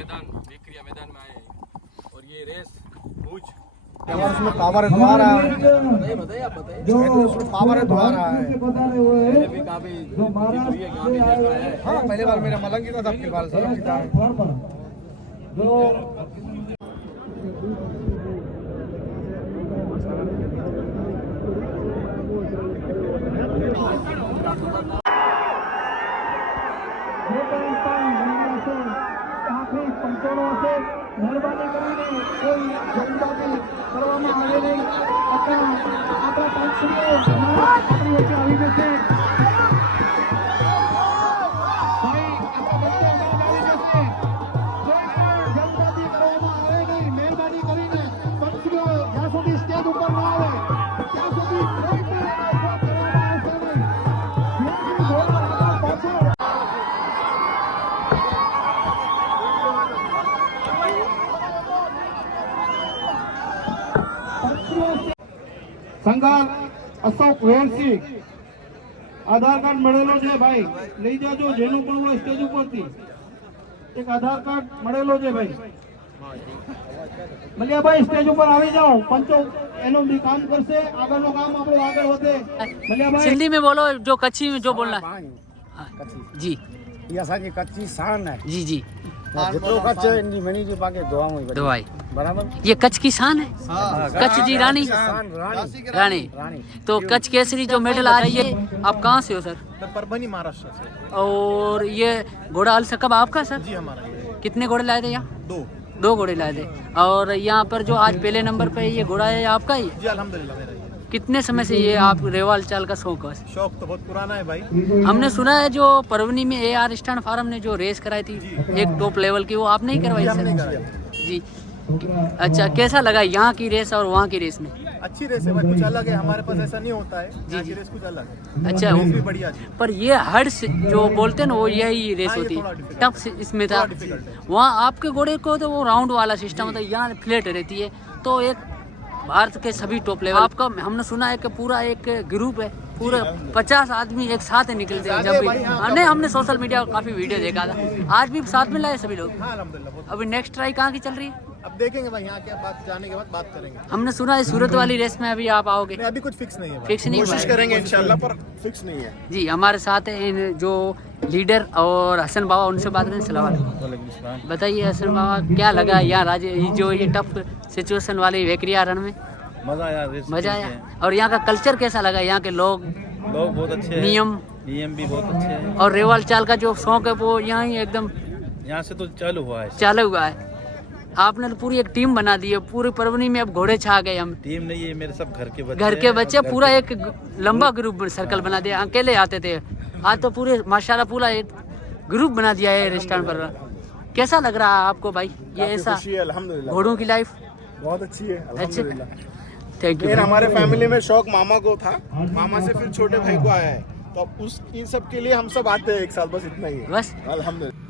मैदान वेकरिया मैदान में आए हैं और ये रेस भूज उसमें पावर है द्वारा बताइए आप बताइए उसमें पावर है द्वारा है। पहले भी काफी जीत हुई है, काफी देखा है। हाँ पहले बार मेरा मलंग की था, फिर बार सलंग की था। મહેરબાની કરીને કોઈ જલ્દબાજી કરવામાં આવે નહીં. આપણા પાંચમીઓ આપણી વચ્ચે આવી જશે. ભાઈ આપણા વચ્ચે આવી જશે. કોઈ પણ જલ્દબાજી કરવામાં આવે નહીં. મહેરબાની કરીને પાંચમીઓ જ્યાં સુધી સ્ટેજ ઉપર ન આવે ત્યાં સુધી કોઈ પણ કરવામાં આવશે નહીં. પાછળ સંગાર અશોક વેરસિંહ આધાર કાર્ડ મળેલો છે ભાઈ, લઈ જાજો. જેનું પણ હોય સ્ટેજ ઉપરથી એક આધાર કાર્ડ મળેલો છે ભાઈ. મલિયાભાઈ સ્ટેજ ઉપર આવી જાઓ. પંચો એનો બી કામ કરશે, આગળનું કામ આપણું આગળ વધે. મલિયાભાઈ सिंधी में बोलो, जो कच्ची में जो बोलना है. जी ये असांजी कच्ची शान है। जी जी जितरो कच्छ है इनकी मनी जी पाके दुआऊं ही दवाई. बराबर। ये कच्छ की शान है. कच्छ जी रानी शान रानी रानी. रानी। तो कच्छ केसरी जो मेडल आ रही है, आप कहाँ से हो सर? मैं परभनी महाराष्ट्र से। और ये घोड़ा हल सकब आपका सर? जी हमारा ये कितने घोड़े लाए थे यहाँ? दो घोड़े लाए थे. और यहाँ पर जो आज पहले नंबर पे ये घोड़ा है आपका ही? जी अल्हम्दुलिल्लाह मेरा ये कितने समय से ये आप रेवाल चाल का शौक है? शौक तो बहुत पुराना है भाई। हमने सुना है जो परवनी में AR स्टैंड फार्म ने जो रेस कराई थी एक टॉप लेवल की, वो आपने ही करवाई हमने सर? कराई। जी. अच्छा, कैसा लगा यहाँ की रेस और वहाँ की रेस में? अच्छी रेस है भाई, कुछ अलग है, हमारे पास ऐसा नहीं होता है। जी, यहाँ जी। की रेस कुछ अलग है। अच्छा, रेस भी बढ़िया थी। पर ये हर जो बोलते हैं ना वो यही रेस हाँ, ये होती थोड़ा है. difficult टफ इसमें था. थोड़ा difficult है। वहाँ आपके घोड़े को तो वो राउंड वाला सिस्टम होता है, यहाँ फ्लैट रहती है. तो एक भारत के सभी टॉप लेवल आपका हमने सुना है कि पूरा एक ग्रुप है, पूरे 50 आदमी एक साथ निकलते हैं जब भी. नहीं, हमने सोशल मीडिया काफी वीडियो देखा था. आज भी साथ में लाए सभी लोग. हाँ अल्हम्दुलिल्लाह बहुत। अभी नेक्स्ट ट्राई कहाँ की चल रही है? अब देखेंगे भाई, यहाँ के बात जाने के बाद बात करेंगे। हमने सुना है सूरत वाली रेस में अभी आप आओगे? नहीं अभी कुछ फिक्स नहीं है भाई। फिक्स नहीं हुआ कोशिश है. करेंगे इंशाल्लाह, पर फिक्स नहीं है। जी, हमारे साथ है इन जो लीडर और हसन बाबा, उनसे बात करें. सलाम अलैकुम. बताइए हसन बाबा, क्या लगा यहाँ जो ये टफ सिचुएशन वाली वेकरिया रन में? मजा आया, मजा आया. और यहाँ का कल्चर कैसा लगा? यहाँ के लोग बहुत अच्छे हैं। नियम भी बहुत अच्छे हैं। और रेवाल चाल का जो शौक है वो यहाँ ही एकदम यहाँ से तो चालू हुआ है। चालू हुआ है. आपने तो पूरी एक टीम बना दी है पूरी परवनी में. अब घोड़े छा गए. हम टीम नहीं है, मेरे सब घर के बच्चे पूरा एक लंबा ग्रुप सर्कल बना दिया. अकेले आते थे, आज तो पूरे माशाल्लाह पूरा एक ग्रुप बना दिया है रेस्टोरेंट पर. कैसा लग रहा है आपको भाई ये ऐसा अल्हम्दुलिल्लाह घोड़ों की लाइफ? बहुत अच्छी है अल्हम्दुलिल्लाह। थैंक फिर यू. हमारे फैमिली में शौक मामा को था, मामा से फिर छोटे भाई को आया है, तो अब उस इन सब के लिए हम सब आते हैं एक साल, बस इतना ही है बस अल्हम्दुलिल्लाह।